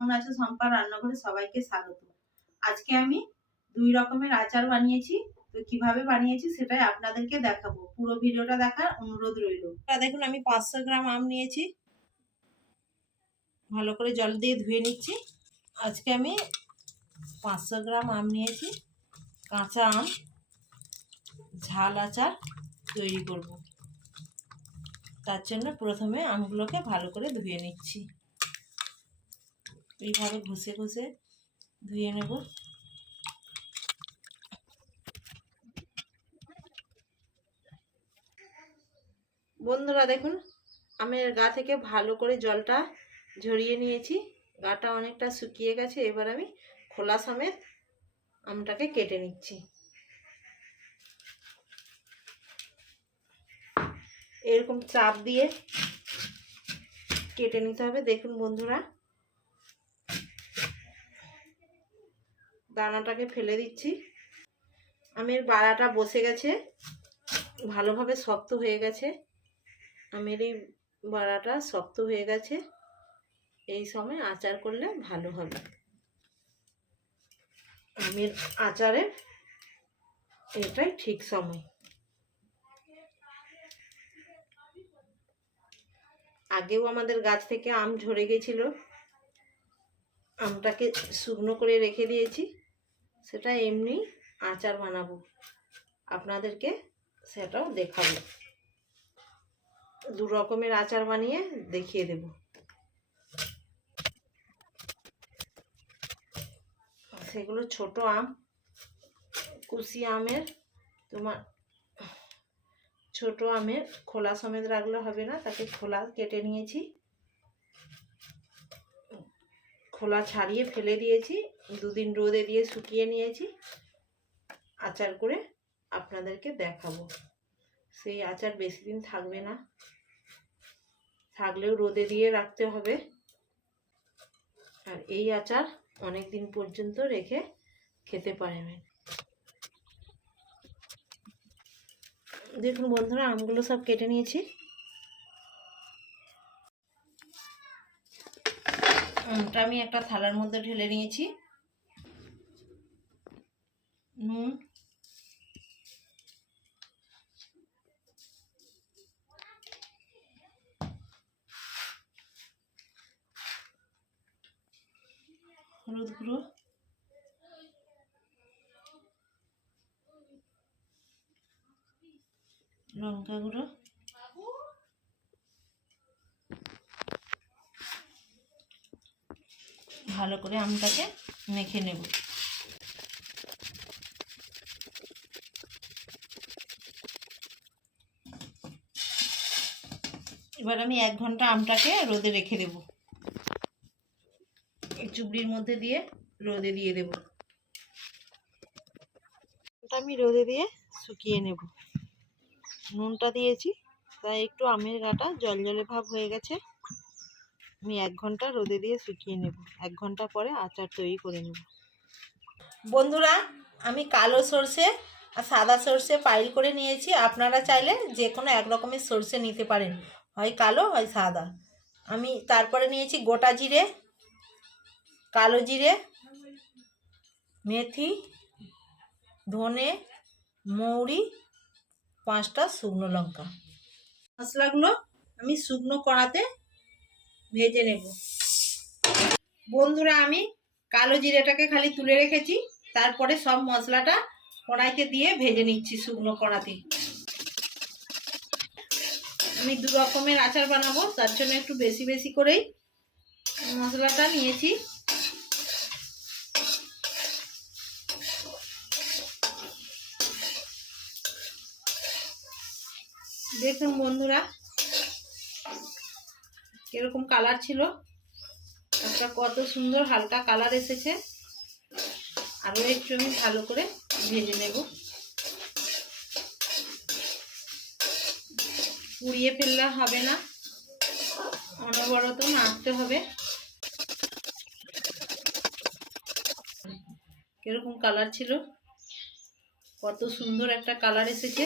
কেমন আছে সম্পা রান্নাঘরে সবাইকে স্বাগত। আজকে আমি দুই রকমের আচার বানিয়েছি। তো কীভাবে বানিয়েছি সেটাই আপনাদেরকে দেখাবো। পুরো ভিডিওটা দেখার অনুরোধ রইল। দেখুন, আমি পাঁচশো গ্রাম আম নিয়েছি। ভালো করে জল দিয়ে ধুয়ে নিচ্ছি। আজকে আমি পাঁচশো গ্রাম আম নিয়েছি। কাঁচা আম, ঝাল আচার তৈরি করব। তার জন্য প্রথমে আমগুলোকে ভালো করে ধুয়ে নিচ্ছি। এইভাবে ঘষে ঘষে ধুয়ে নেব। বন্ধুরা দেখুন আমের গা থেকে ভালো করে জলটা ঝরিয়ে নিয়েছি। গাটা অনেকটা শুকিয়ে গেছে, এবার আমি খোলা সমেত আমটাকে কেটে নিচ্ছি। এরকম চাপ দিয়ে কেটে নিতে হবে। দেখুন বন্ধুরা দানাটাকে ফেলে দিচ্ছি। আমের বাড়াটা বসে গেছে, ভালোভাবে শক্ত হয়ে গেছে। আমের এই বাড়াটা শক্ত হয়ে গেছে। এই সময় আচার করলে ভালো হবে। আমের আচারের এটাই ঠিক সময়। আগেও আমাদের গাছ থেকে আম ঝরে গেছিল। আমটাকে শুকনো করে রেখে দিয়েছি। সেটা এমনি আচার বানাবো। আপনাদেরকে সেটাও দেখাবো। দু রকমের আচার বানিয়ে দেখিয়ে দেব। সেগুলো ছোট আম কুশি আমের তোমার ছোট আমের খোলা সমেত রাখলে হবে না তাকে খোলা কেটে নিয়েছি। খোলা ছাড়িয়ে ফেলে দিয়েছি। দুদিন রোদে দিয়ে শুকিয়ে নিয়েছি। আচার করে আপনাদেরকে দেখাবো। সেই আচার বেশি দিন থাকবে না। থাকলেও রোদে দিয়ে রাখতে হবে। আর এই আচার অনেক দিন পর্যন্ত রেখে খেতে পারবেন। দেখুন বন্ধুরা, আমগুলো সব কেটে নিয়েছি। আমটা আমি একটা থালার মধ্যে ঢেলে নিয়েছি। নুন। হলুদ গুঁড়ো। লঙ্কা গুঁড়ো। ভালো করে আমটাকে মেখে নেব। এবার আমি এক ঘণ্টা আমটাকে রোদে রেখে দেব। এই চুবড়ির মধ্যে দিয়ে রোদে দিয়ে দেব। আমি রোদে দিয়ে শুকিয়ে নেব। নুনটা দিয়েছি, তাই একটু আমের গাটা জল জলে ভাব হয়ে গেছে। আমি এক ঘণ্টা রোদে দিয়ে শুকিয়ে নেব। এক ঘণ্টা পরে আচার তৈরি করে নেব। বন্ধুরা, আমি কালো সর্ষে আর সাদা সর্ষে পাইল করে নিয়েছি। আপনারা চাইলে যে কোনো এক রকমের সর্ষে নিতে পারেন। হয় কালো, হয় সাদা। আমি তারপরে নিয়েছি গোটা জিরে, কালো জিরে, মেথি, ধনে, মৌরি, পাঁচটা শুকনো লঙ্কা। মশলাগুলো আমি শুকনো কড়াতে ভেজে নেব। বন্ধুরা, আমি কালো জিরেটাকে খালি তুলে রেখেছি, তারপরে সব মশলাটা কড়াইতে দিয়ে ভেজে নিচ্ছি শুকনো কড়াতে। আমি দু রকমের আচার বানাবো, তার জন্য একটু বেশি বেশি করেই মশলাটা নিয়েছি। দেখুন বন্ধুরা কীরকম কালার ছিল। একটা কত সুন্দর হালকা কালার এসেছে। আরও একটু আমি ভালো করে ভেজে নেব। পুড়িয়ে ফেললে হবে না। অনবরত নাড়তে হবে। কীরকম কালার ছিল। কত সুন্দর একটা কালার এসেছে।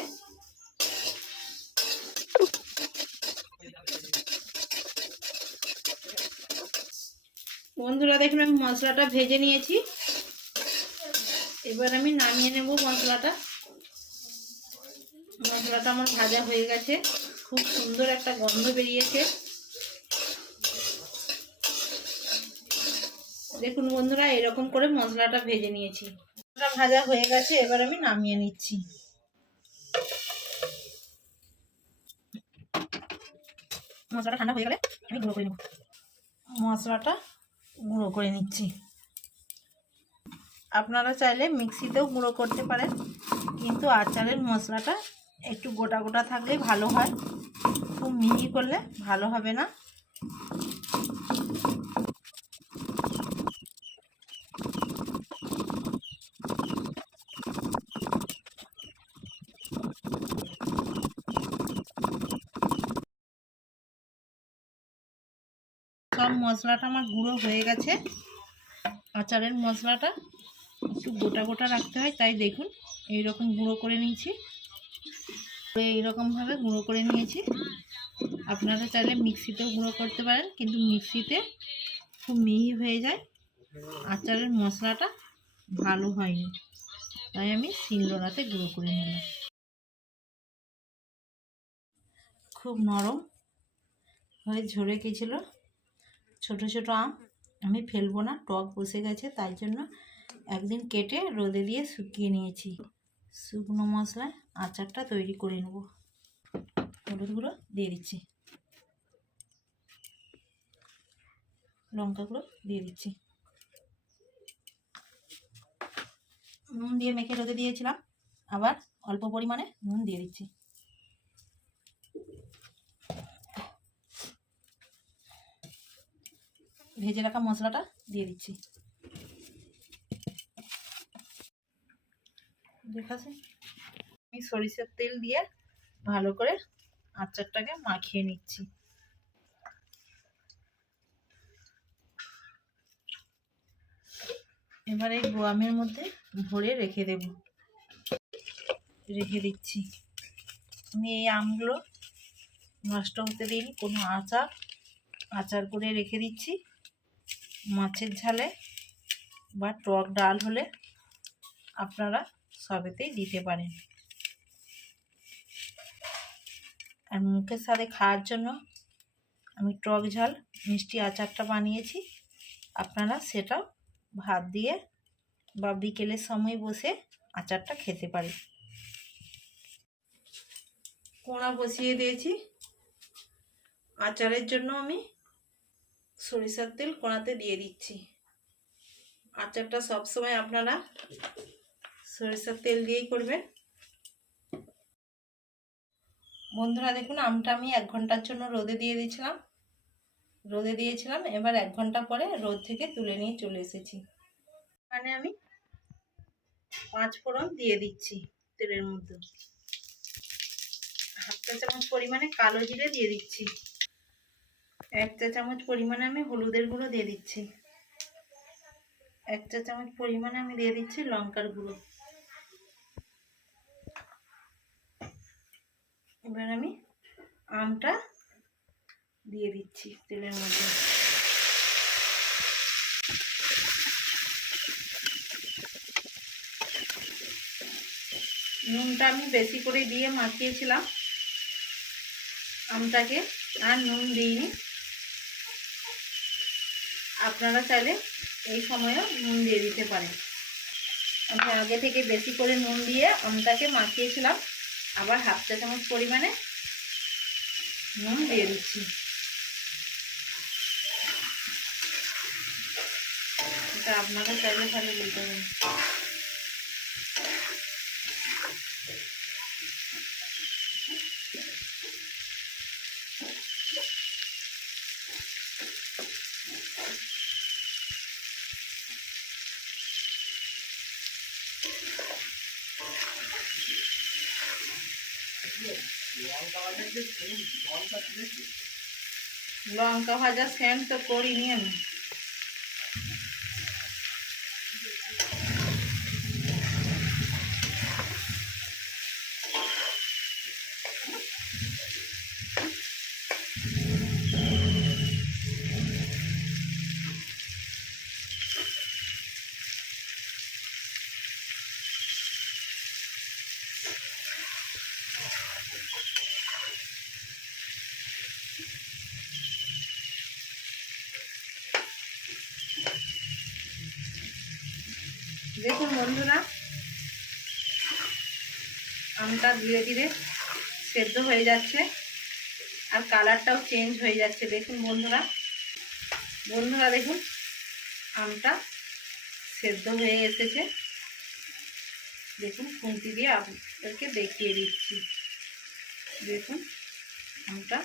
বন্ধুরা, দেখুন আমি মশলাটা ভেজে নিয়েছি। এবার আমি নামিয়ে নেব মশলাটা। মশলাটা আমার ভাজা হয়ে গেছে। খুব সুন্দর একটা গন্ধ বেরিয়েছে। দেখুন বন্ধুরা, এরকম করে মশলাটা ভেজে নিয়েছি। ভাজা হয়ে গেছে, এবার আমি নামিয়ে নিচ্ছি। মশলাটা ঠান্ডা হয়ে গেলে আমি গুঁড়ো করে নেব। মশলাটা গুঁড়ো করে নিচ্ছি। আপনারা চাইলে মিক্সিতেও গুঁড়ো করতে পারেন, কিন্তু আচারের মশলাটা একটু গোটা গোটা থাকলেই ভালো হয়। খুব মিহি করলে ভালো হবে না সব মশলাটা আমার গুঁড়ো হয়ে গেছে। আচারের মশলাটা একটু গোটা গোটা রাখতে হয়, তাই দেখুন এইরকম গুঁড়ো করে নিয়েছি। এইরকমভাবে গুঁড়ো করে নিয়েছি। আপনারা চাইলে মিক্সিতেও গুঁড়ো করতে পারেন, কিন্তু মিক্সিতে খুব মিহি হয়ে যায়। আচারের মশলাটা ভালো হয়নি, তাই আমি শিলনোড়াতে গুঁড়ো করে নিলাম। খুব নরম হয়ে ঝরে গেছিল। ছোট ছোট আম আমি ফেলব না, টক বসে গেছে, তাই জন্য একদিন কেটে রোদে দিয়ে শুকিয়ে নিয়েছি। শুকনো মশলায় আচারটা তৈরি করে নেব। হলুদ গুঁড়ো দিয়ে দিচ্ছি। লঙ্কা গুঁড়ো দিয়ে দিচ্ছি। নুন দিয়ে মেখে রোদে দিয়েছিলাম, আবার অল্প পরিমাণে নুন দিয়ে দিচ্ছি। ভেজে রাখা মশলাটা দিয়ে দিচ্ছি। দেখাছে আমি সরিষার তেল দিয়ে ভালো করে আচারটাকে মাখিয়ে নিচ্ছি। এবার এই গোয়ামের মধ্যে ভরে রেখে দেব। রেখে দিচ্ছি। আমি এই আমগুলো নষ্ট হতে দিইনি, কোনো আচার আচার করে রেখে দিচ্ছি। মাছের ঝালে বা টক ডাল হলে আপনারা সবেতেই দিতে পারেন। আর মুখের সাথে খাওয়ার জন্য আমি টক ঝাল, মিষ্টি আচারটা বানিয়েছি। আপনারা সেটাও ভাত দিয়ে বা বিকেলের সময় বসে আচারটা খেতে পারেন। কোঁড়া বসিয়ে দিয়েছি। আচারের জন্য আমি সরিষার তেল কোড়াতে দিয়ে দিচ্ছি। আচারটা সবসময় আপনারা সরিষার তেল দিয়েই করবেন। বন্ধুরা, দেখুন, আমটা আমি এক ঘণ্টার জন্য রোদে দিয়ে দিয়েছিলাম। রোদে দিয়েছিলাম, এবার এক ঘণ্টা পরে রোদ থেকে তুলে নিয়ে চলে এসেছি। এখানে আমি পাঁচ ফোড়ন দিয়ে দিচ্ছি তেলের মধ্যে। হাফ চা চামচ পরিমাণে কালো জিরে দিয়ে দিচ্ছি। এক চা চামচ পরিমাণে আমি হলুদের গুঁড়ো দিয়ে দিচ্ছি। এক চা চামচ পরিমাণে আমি দিয়ে দিচ্ছি লঙ্কার গুঁড়ো। এবার আমি আমটা দিয়ে দিচ্ছি তেলের মধ্যে। নুনটা আমি বেশি করে দিয়ে মাখিয়েছিলাম। আমটাকে আর নুন দিইনি। আপনারা চাইলে এই সময়েও নুন দিয়ে দিতে পারেন। আমি আগে থেকে বেশি করে নুন দিয়ে আমটাকে মাখিয়েছিলাম, আবার হাফ চা চামচ পরিমাণে নুন দিয়ে দিচ্ছি। এটা আপনারা চাইলে ভালো দিতে পারেন। লঙ্কা ভাজা সেন্ট তো করিনি আমি দেখুন বন্ধুরা, আমটা ধীরে ধীরে সেদ্ধ হয়ে যাচ্ছে আর কালারটাও চেঞ্জ হয়ে যাচ্ছে। দেখুন বন্ধুরা বন্ধুরা দেখুন, আমটা সেদ্ধ হয়ে এসেছে। দেখুন, খুন্তি দিয়ে আপনাদেরকে দেখিয়ে দিচ্ছি। দেখুন, আমটা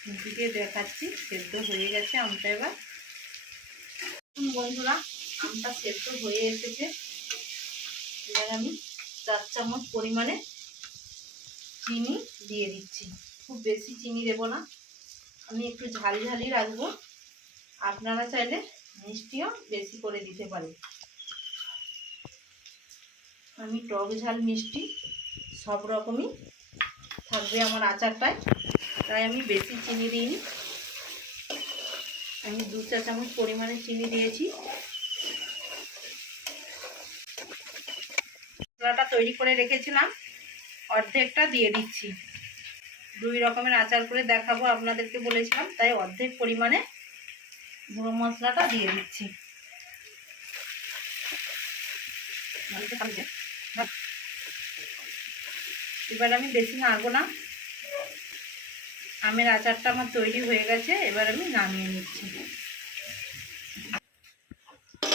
খুন্তি দিয়ে দেখাচ্ছি, সেদ্ধ হয়ে গেছে আমটা এবার। বন্ধুরা আমটা সেদ্ধ হয়ে এসেছে। এবার আমি চার চামচ পরিমাণে চিনি দিয়ে দিচ্ছি। খুব বেশি চিনি দেবো না। আমি একটু ঝাল ঝালি রাখব। আপনারা চাইলে মিষ্টিও বেশি করে দিতে পারেন। আমি টক ঝাল মিষ্টি সব রকমই থাকবে আমার আচারটায়। তাই আমি বেশি চিনি দিইনি। আমি দু চা চামচ পরিমাণে চিনি দিয়েছি মশলাটা তৈরি করে রেখেছিলাম। অর্ধেকটা দিয়ে দিচ্ছি। দুই রকমের আচার করে দেখাবো, আপনাদেরকে বলেছিলাম। তাই অর্ধেক পরিমাণে গুঁড়ো মশলাটা দিয়ে দিচ্ছি। এবার আমি বেশি নাড়বো না। আমের আচারটা আমার তৈরি হয়ে গেছে, এবার আমি নামিয়ে নিচ্ছি।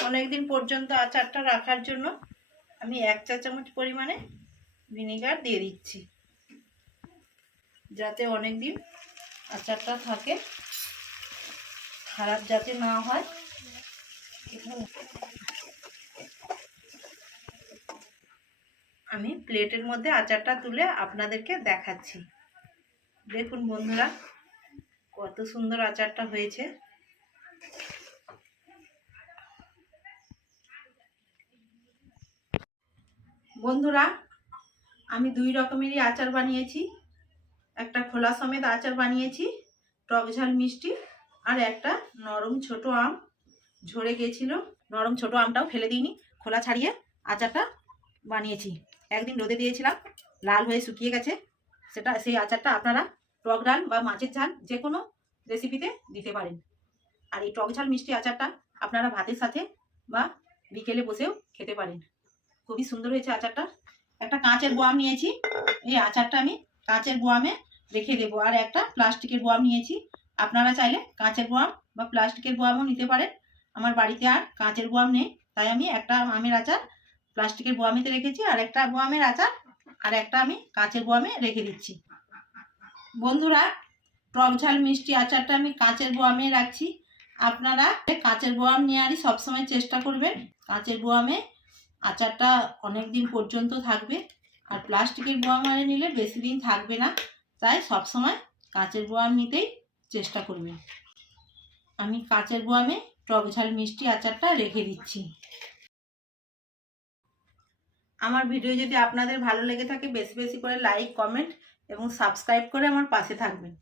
অনেকদিন পর্যন্ত আচারটা রাখার জন্য আমি এক চা চামচ পরিমাণে ভিনেগার দিয়ে দিচ্ছি। যাতে অনেক দিন আচারটা থাকে, খারাপ যাতে না হয়। আমি প্লেটের মধ্যে আচারটা তুলে আপনাদেরকে দেখাচ্ছি। দেখুন বন্ধুরা, কত সুন্দর আচারটা হয়েছে। বন্ধুরা, আমি দুই রকমেরই আচার বানিয়েছি। একটা খোলা সমেত আচার বানিয়েছি, টক ঝাল মিষ্টি আর একটা নরম ছোট আম। ঝরে গিয়েছিল নরম ছোট আমটাও ফেলে দিইনি, খোলা ছাড়িয়ে আচারটা বানিয়েছি। একদিন রোদে দিয়েছিলাম, লাল হয়ে শুকিয়ে গেছে। সেটা, সেই আচারটা আপনারা টক ডাল বা মাছের ঝাল যে কোনো রেসিপিতে দিতে পারেন। আর এই টক ঝাল মিষ্টি আচারটা আপনারা ভাতের সাথে বা বিকেলে বসেও খেতে পারেন। খুবই সুন্দর হয়েছে আচারটা। একটা কাঁচের বোয়াম নিয়েছি। এই আচারটা আমি কাঁচের বোয়ামে রেখে দেবো। আর একটা প্লাস্টিকের বোয়াম নিয়েছি। আপনারা চাইলে কাঁচের বোয়াম বা প্লাস্টিকের বোয়ামও নিতে পারেন। আমার বাড়িতে আর কাঁচের বোয়াম নেই। তাই আমি একটা আমের আচার প্লাস্টিকের বোয়ামেতে রেখেছি। আর একটা বোয়ামের আচার আর একটা আমি কাঁচের বোয়ামে রেখে দিচ্ছি। বন্ধুরা, টক ঝাল মিষ্টি আচারটা আমি কাঁচের বোয়ামে রাখছি। আপনারা কাঁচের বোয়াম নেওয়ারই সবসময় চেষ্টা করবেন। কাঁচের বোয়ামে আচারটা অনেক দিন পর্যন্ত থাকবে। আর প্লাস্টিকের বোয়ামে নিলে বেশি দিন থাকবে না। তাই সবসময় কাঁচের বোয়াম নিতেই চেষ্টা করবেন আমি কাঁচের বোয়ামে টক ঝাল মিষ্টি আচারটা রেখে দিচ্ছি। আমার ভিডিও যদি আপনাদের ভালো লেগে থাকে, বেশি বেশি করে লাইক, কমেন্ট এবং সাবস্ক্রাইব করে আমার পাশে থাকবেন।